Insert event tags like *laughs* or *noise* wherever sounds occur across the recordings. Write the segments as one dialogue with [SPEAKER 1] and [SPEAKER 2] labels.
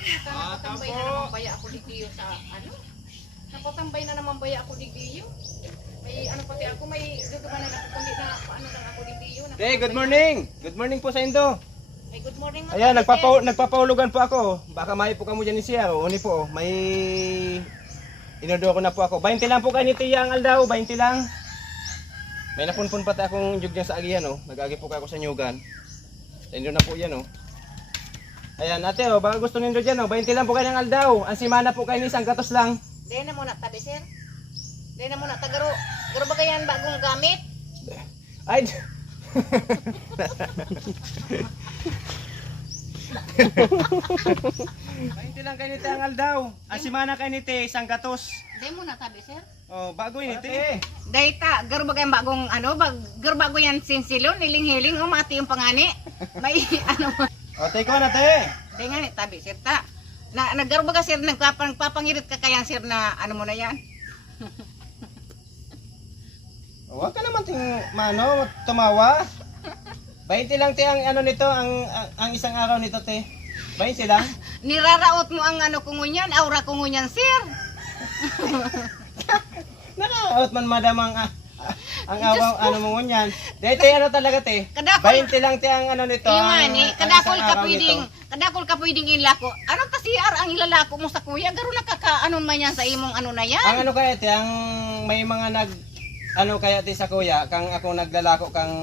[SPEAKER 1] Ah,
[SPEAKER 2] Nakatambay na
[SPEAKER 1] tapo.
[SPEAKER 2] naman baya ako digdiyo sa ano? Nakatambay na naman baya ako digdiyo. May ano pati ako, may duduman na ako, kundi na paano lang ako digdiyo.
[SPEAKER 1] Te, good morning. Good morning po sa Indo.
[SPEAKER 2] May good morning nga.
[SPEAKER 1] Ayan,
[SPEAKER 2] pati,
[SPEAKER 1] nagpapa
[SPEAKER 2] sir.
[SPEAKER 1] nagpapaulugan po ako. Baka may po kamo dyan ni siya. O, uni po. May inodo ko na po ako. 20 lang po kayo ni Tiyang Aldaw. 20 lang. May napunpun pa tayo akong jug sa agihan. Oh. Nag-agi po kayo ako sa nyugan. Indo na po yan. Oh. Ayan, ate, oh, baka gusto nindo dyan. Oh. 20 lang po kayo ng Aldaw. Ang simana po kayo ni isang katos lang.
[SPEAKER 2] Dahil na muna tabi sir. Dahil na muna tagaro. Garo ba kayan bagong gamit?
[SPEAKER 1] Ay! Painti lang kayo ni Tiyang Aldaw. Ang simana kayo ni Te, isang katos.
[SPEAKER 2] Dahil muna tabi sir.
[SPEAKER 1] Oh, bago yun, Te.
[SPEAKER 2] Dahil ta, garo ba kayan bagong ano, bag, garo bago yan sinsilo, niling-hiling, o mati yung pangani. May *laughs* ano,
[SPEAKER 1] O, take one na, Te.
[SPEAKER 2] dahil nga tabi sir ta. Na, naggaro ba ka sir, nagpapang, papangirit ka kayan sir na ano mo na yan?
[SPEAKER 1] O, *laughs* Huwag ka naman ting, mano, tumawa. 20 lang, Te, ang ano nito, ang, ang, ang isang araw nito, Te. 20 lang. *laughs*
[SPEAKER 2] Niraraot mo ang ano kungunyan, aura kungunyan sir. *laughs*
[SPEAKER 1] Naka-out man, madam, ang, ah, ang awaw, ano mo ngunyan. Dahil, Te, ano talaga, Te?
[SPEAKER 2] Kadakol-
[SPEAKER 1] 20 lang, Te, ang ano nito.
[SPEAKER 2] Ni,
[SPEAKER 1] ang
[SPEAKER 2] kadakol ka pwedeng, kadakol ka pwedeng ilako. Anong kasiyar ang ilalako mo sa kuya? Garo nakaka ano man yan sa imong ano na yan?
[SPEAKER 1] Ang ano kaya, Te, ang may mga nag, ano kaya, Te, sa kuya, kang ako naglalako kang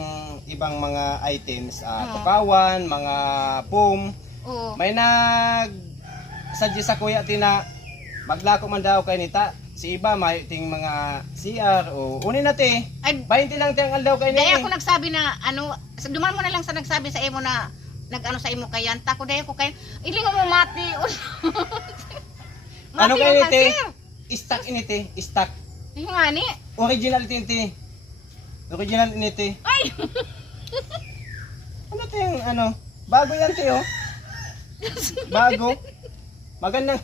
[SPEAKER 1] ibang mga items, ah,
[SPEAKER 2] Oo.
[SPEAKER 1] tukawan, mga pum,
[SPEAKER 2] Oo.
[SPEAKER 1] May nag suggest sa kuya tina maglako man daw kay nita. Si iba may ting mga CR o unin na te.
[SPEAKER 2] Ay,
[SPEAKER 1] 20 lang te ang aldaw kay
[SPEAKER 2] dahil
[SPEAKER 1] ni.
[SPEAKER 2] ako nagsabi na ano, duman mo na lang sa nagsabi sa imo na nag-ano sa imo kayan. Tako dahil ko kayo, ilingo mo mati. *laughs*
[SPEAKER 1] Ano
[SPEAKER 2] Mati
[SPEAKER 1] kay
[SPEAKER 2] yung
[SPEAKER 1] ni te? Stock ini te, stock.
[SPEAKER 2] Yung nga ni.
[SPEAKER 1] Original te te. Original ini te.
[SPEAKER 2] Ay!
[SPEAKER 1] Ano te yung ano? Bago yan te oh. Bago. Magandang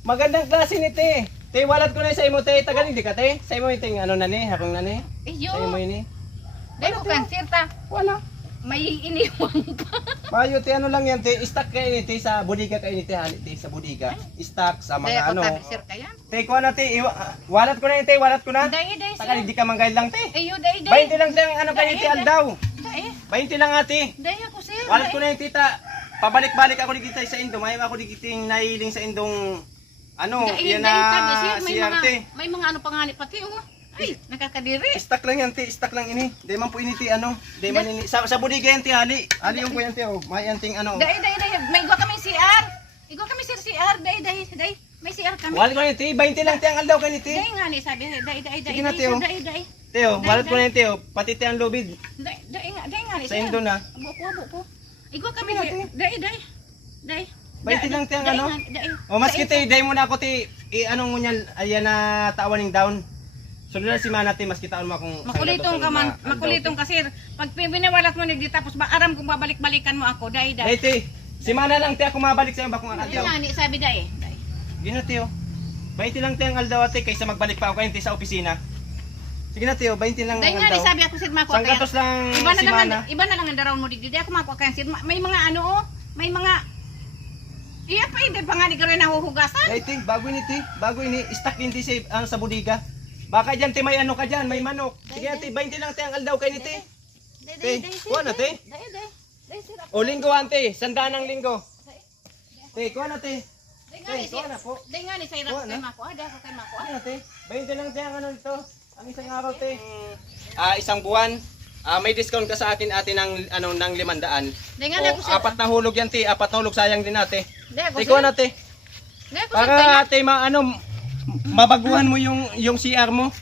[SPEAKER 1] Magandang klase ni te. Te, walad ko na sa imo te. Tagaling di ka te. Sa imo yung ano na ni, hakong na ni.
[SPEAKER 2] Iyo.
[SPEAKER 1] Sa imo ini.
[SPEAKER 2] Dahil ko kansir ta.
[SPEAKER 1] Wala.
[SPEAKER 2] May iniwan pa.
[SPEAKER 1] Mayo te ano lang yan te, stock kayo ni te sa bodega kayo ni te, hali te sa bodega. Stock sa
[SPEAKER 2] Dahil
[SPEAKER 1] mga
[SPEAKER 2] ako
[SPEAKER 1] ano.
[SPEAKER 2] tabi sir kayan.
[SPEAKER 1] Te ko na te, iwa, walat ko na yun te, walat ko na.
[SPEAKER 2] Dahil dahil sir.
[SPEAKER 1] hindi ka manggayad lang te.
[SPEAKER 2] Iyo, dahil dahil.
[SPEAKER 1] 20 lang te ano kayo ni te
[SPEAKER 2] Dahil,
[SPEAKER 1] aldaw.
[SPEAKER 2] Dahil.
[SPEAKER 1] 20 lang ate.
[SPEAKER 2] Dahil ako sir.
[SPEAKER 1] Walat ko
[SPEAKER 2] dahil.
[SPEAKER 1] na yung tita. Pabalik-balik ako kita sa Indo. May ako di kiting nahiling sa Indong ano, yan na
[SPEAKER 2] sir, may mga, may mga ano panganib pati oh. Ay, nakakadiri.
[SPEAKER 1] Stock lang yan te, stock lang ini. Di man po ini te ano, di man ini. Sa, sa bodega yan te, hali. Hali yung po yan te, oh. May yan ting ano.
[SPEAKER 2] Dahil, dahil, dahil. May igwa kami CR. Igwa kami sir CR. Dahil, dahil, dahil. May CR kami.
[SPEAKER 1] Walat ko yun te, 20 lang te ang aldaw kayo te.
[SPEAKER 2] Dahil nga ni sabi. Dahil, dahil, dahil.
[SPEAKER 1] Sige na,
[SPEAKER 2] dahil,
[SPEAKER 1] Teo.
[SPEAKER 2] Dahil, dahil.
[SPEAKER 1] Teo,
[SPEAKER 2] Dahil,
[SPEAKER 1] walat ko na
[SPEAKER 2] dahil.
[SPEAKER 1] yun Teo. Pati te ang lubid.
[SPEAKER 2] Dahil, dahil nga, dahil nga ni
[SPEAKER 1] Sa Indo na.
[SPEAKER 2] Abo ko, abo ko. Igwa kami
[SPEAKER 1] Sige na,
[SPEAKER 2] sir.
[SPEAKER 1] 20 lang te ang
[SPEAKER 2] Dahil
[SPEAKER 1] ano. O mas kita day mo na ako ti i anong ngunyan ayan na tawaning down. Sunod na si Manati mas kita mo akong
[SPEAKER 2] Makulitong ka man, makulitong ka sir. Pag binawalat mo nigdi tapos ba aram kung babalik-balikan mo ako. Dahil, dahil.
[SPEAKER 1] Dahil si Mana lang te ako mabalik sa bakong
[SPEAKER 2] Dahil
[SPEAKER 1] ate.
[SPEAKER 2] nga ni sabi. Dahil.
[SPEAKER 1] Gino Teo. 20 lang te ang aldaw ate kaysa magbalik pa ako kayo sa opisina. Sige na Teo, 20 lang
[SPEAKER 2] Dahil nga sabi ako sir mako.
[SPEAKER 1] Sang gatos lang
[SPEAKER 2] Iba na
[SPEAKER 1] si
[SPEAKER 2] lang,
[SPEAKER 1] Mana.
[SPEAKER 2] iba na lang ang daraw mo digdi. Di ako makuha kayo sir. Ma- May mga ano oh, may mga Iya pa hindi pa nga ni garo nahuhugasan.
[SPEAKER 1] Dahil te, bago ini te, bago ini stock hindi sa ano, sa bodega. Baka diyan te may ano ka diyan, may manok. Sige ate, 20 lang te ang aldaw kayo ni te. Te, kuha na, te.
[SPEAKER 2] Dahil dahil. Dahil sir.
[SPEAKER 1] O linggo ante, sandaan ng linggo. Te, kuha na.
[SPEAKER 2] Dahil nga
[SPEAKER 1] Te,
[SPEAKER 2] ni
[SPEAKER 1] kuha
[SPEAKER 2] sir.
[SPEAKER 1] na po.
[SPEAKER 2] Dahil nga ni sir
[SPEAKER 1] Kuha
[SPEAKER 2] ako
[SPEAKER 1] na.
[SPEAKER 2] kay mako. Ada ako kay mako.
[SPEAKER 1] Ano te? 20 lang te ang ano nito. Ang isang araw te. Ah, isang buwan. Ah, may discount ka sa akin ate ng ano ng 500.
[SPEAKER 2] Dahil nga
[SPEAKER 1] O,
[SPEAKER 2] ako
[SPEAKER 1] apat na hulog yan te, apat na hulog sayang din ate.
[SPEAKER 2] Ako sir.
[SPEAKER 1] kuha na te.
[SPEAKER 2] Dahil ako
[SPEAKER 1] Para ate ma ano mabaguhan mo yung yung CR mo.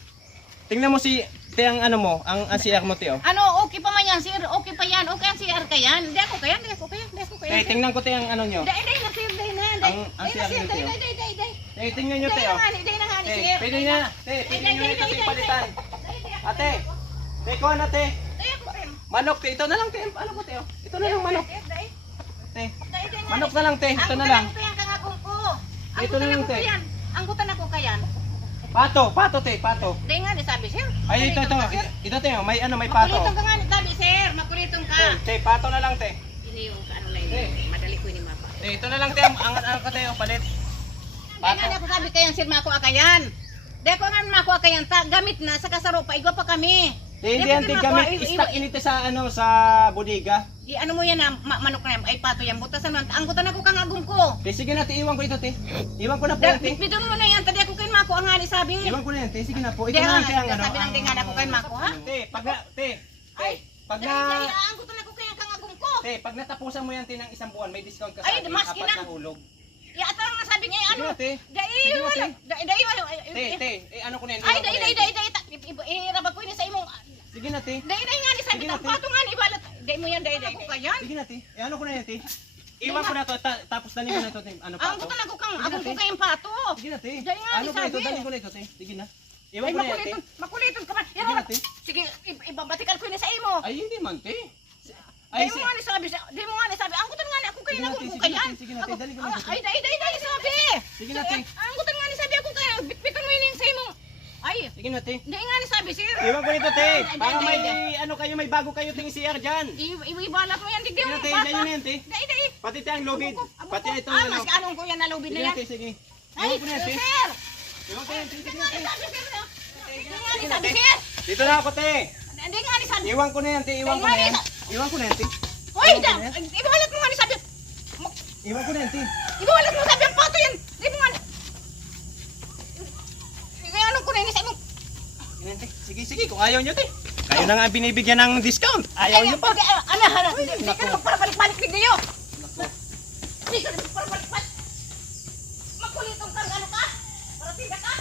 [SPEAKER 1] Tingnan mo si te ang ano mo, ang, ang CR mo te oh.
[SPEAKER 2] Ano, okay pa man yan, sir. Okay pa yan. Okay ang CR ka yan. Hindi ako kaya, hindi ako kaya, hindi ako kaya.
[SPEAKER 1] Te, tingnan ko te ang ano nyo.
[SPEAKER 2] Dahil, dahil na, sir. Dahil na, dahil.
[SPEAKER 1] Ang- ang
[SPEAKER 2] na,
[SPEAKER 1] CR
[SPEAKER 2] sir. dahil, dahil, dahil.
[SPEAKER 1] Te, tingnan nyo te
[SPEAKER 2] Dahil
[SPEAKER 1] oh.
[SPEAKER 2] na nga ni, na nga ni,
[SPEAKER 1] Te,
[SPEAKER 2] sir.
[SPEAKER 1] pwede na. Te, pwede nyo na ito palitan.
[SPEAKER 2] Dahil, dahil.
[SPEAKER 1] Ate, te, kuha na te.
[SPEAKER 2] Dahil.
[SPEAKER 1] Manok te, ito na lang te. Ano ko te oh. Ito na lang manok.
[SPEAKER 2] Dahil, dahil.
[SPEAKER 1] Te,
[SPEAKER 2] Dahil, dahil
[SPEAKER 1] manok
[SPEAKER 2] ni,
[SPEAKER 1] na lang te.
[SPEAKER 2] Ang
[SPEAKER 1] Ito na lang.
[SPEAKER 2] kaya kangagong ko. Ang
[SPEAKER 1] Ito na lang, te.
[SPEAKER 2] Ang gutan ako kayan.
[SPEAKER 1] Pato, pato te, pato.
[SPEAKER 2] Dahil nga ni sabi, sir.
[SPEAKER 1] Ay, ito, ito.
[SPEAKER 2] Makulitong ka, sir.
[SPEAKER 1] Ito te, oh, may ano, may pato.
[SPEAKER 2] Makulitong ka nga ni sabi, sir. Makulitong ka.
[SPEAKER 1] Te, te, pato na lang te.
[SPEAKER 2] Ini yung ano na
[SPEAKER 1] Te.
[SPEAKER 2] yun. Madali ko ini mapa.
[SPEAKER 1] Te, ito na lang te, ang ang ang ko te, ang palit.
[SPEAKER 2] Kaya nga ako sabi kayan sir mako akayan. Di ko nga mako akayan ta gamit na sa kasaro pa igwa pa kami.
[SPEAKER 1] Te, hindi te gamit stock inito sa ano sa bodega.
[SPEAKER 2] Di ano mo yan na ma- manok na yan, ay pato yan butasan man. Ang butan ako kang agong ko.
[SPEAKER 1] Te, sige na te, iwan ko ito te. Iwan ko na po
[SPEAKER 2] Da,
[SPEAKER 1] te.
[SPEAKER 2] bidon mo na yan tadi ako kay mako ang nga ni sabi.
[SPEAKER 1] Iwan ko na yan te, sige na po. Ito na lang te ang ano.
[SPEAKER 2] sabi ng tingan ako kay mako ha.
[SPEAKER 1] Te, pag na, te, te,
[SPEAKER 2] Ay,
[SPEAKER 1] pag na,
[SPEAKER 2] dali, ang butan ako kay kang agong ko.
[SPEAKER 1] te, pag natapusan mo yan te ng isang buwan, may discount ka sa
[SPEAKER 2] Ay,
[SPEAKER 1] akin,
[SPEAKER 2] maski
[SPEAKER 1] apat
[SPEAKER 2] na.
[SPEAKER 1] na hulog.
[SPEAKER 2] Ya atang nga sabi niya ano.
[SPEAKER 1] Sige na te. Sige na,
[SPEAKER 2] wala.
[SPEAKER 1] te.
[SPEAKER 2] Dai wala.
[SPEAKER 1] Te, te, eh, ano ko na yan.
[SPEAKER 2] Ay
[SPEAKER 1] iwan ko na
[SPEAKER 2] dai
[SPEAKER 1] yan, te.
[SPEAKER 2] dai ta. Irabag ko ni sa imong
[SPEAKER 1] Sige na te.
[SPEAKER 2] Dai dai nga ni
[SPEAKER 1] Sige na,
[SPEAKER 2] ta.
[SPEAKER 1] te.
[SPEAKER 2] Pato nga ni balat. Dai mo yan dai dai. Ako kayan.
[SPEAKER 1] Sige na te. Eh, ano ko na yan te. Iwan ko na to, ta- tapos dali ko na to te. Ano pa
[SPEAKER 2] Ang
[SPEAKER 1] to?
[SPEAKER 2] butan ako kang
[SPEAKER 1] Sige na,
[SPEAKER 2] agong ko
[SPEAKER 1] te.
[SPEAKER 2] kayong pato.
[SPEAKER 1] Sige na te.
[SPEAKER 2] Dali nga,
[SPEAKER 1] Ano ko na ito,
[SPEAKER 2] sabi.
[SPEAKER 1] dali ko na ito te. Sige na. Iwan
[SPEAKER 2] Ay
[SPEAKER 1] ko na yan te.
[SPEAKER 2] makuliton, makuliton ka man.
[SPEAKER 1] Sige
[SPEAKER 2] Yan
[SPEAKER 1] na te.
[SPEAKER 2] Sige, i- ibabatikan ko ni sa imo.
[SPEAKER 1] Ay, hindi man te. Ay,
[SPEAKER 2] mo
[SPEAKER 1] si...
[SPEAKER 2] nga ni sabi, sa- dai mo nga ni sabi. Ang butan nga ni ako kayo
[SPEAKER 1] Sige na, te,
[SPEAKER 2] ko
[SPEAKER 1] sige na,
[SPEAKER 2] kayan.
[SPEAKER 1] te, sige na, te.
[SPEAKER 2] Ako-
[SPEAKER 1] Dali ko na
[SPEAKER 2] ah,
[SPEAKER 1] ito, te.
[SPEAKER 2] Ay dai dai dai sabi.
[SPEAKER 1] Sige na, te.
[SPEAKER 2] Ang butan nga ni sabi ako kayo. Bitbitan mo yun sa imong.
[SPEAKER 1] Sige na te.
[SPEAKER 2] dai nga ni sabi sir.
[SPEAKER 1] Iwan ko nito te. Para
[SPEAKER 2] ay,
[SPEAKER 1] may,
[SPEAKER 2] ay,
[SPEAKER 1] ano kayo, may bago kayo ting CR dyan.
[SPEAKER 2] I- Iwibalat mo yan,
[SPEAKER 1] Sige
[SPEAKER 2] mo.
[SPEAKER 1] te,
[SPEAKER 2] bata.
[SPEAKER 1] dali na yan te.
[SPEAKER 2] Dai, dai.
[SPEAKER 1] Pati te ang lubid. Pati
[SPEAKER 2] ko.
[SPEAKER 1] itong
[SPEAKER 2] Ah,
[SPEAKER 1] ano.
[SPEAKER 2] mas anong ko yan na lubid
[SPEAKER 1] Sige
[SPEAKER 2] na yan?
[SPEAKER 1] te, sige.
[SPEAKER 2] Ay,
[SPEAKER 1] ko
[SPEAKER 2] sir.
[SPEAKER 1] Iwan ko yan te. Sige?
[SPEAKER 2] Hindi nga ni
[SPEAKER 1] Sige na,
[SPEAKER 2] sabi,
[SPEAKER 1] te.
[SPEAKER 2] sir.
[SPEAKER 1] Dito na ako te.
[SPEAKER 2] Hindi nga ni sabi.
[SPEAKER 1] Iwan ko na yan te. Iwan ko na yan. Iwan ko na yan te.
[SPEAKER 2] Hoy,
[SPEAKER 1] ko
[SPEAKER 2] ibawalat mo nga ni sabi. Mo-
[SPEAKER 1] Iwan ko na yan te.
[SPEAKER 2] Ibawalat mo sabi ang pato yan.
[SPEAKER 1] Sige, sige, kung ayaw nyo, te. Kayo oh. na nga binibigyan ng discount. Ayaw nyo pa.
[SPEAKER 2] Ah, ano, ano? Ala, ala, hindi ka naman para balik-balik ninyo. Hindi ka naman para balik-balik. Makulit ang ka? Para tinda ka?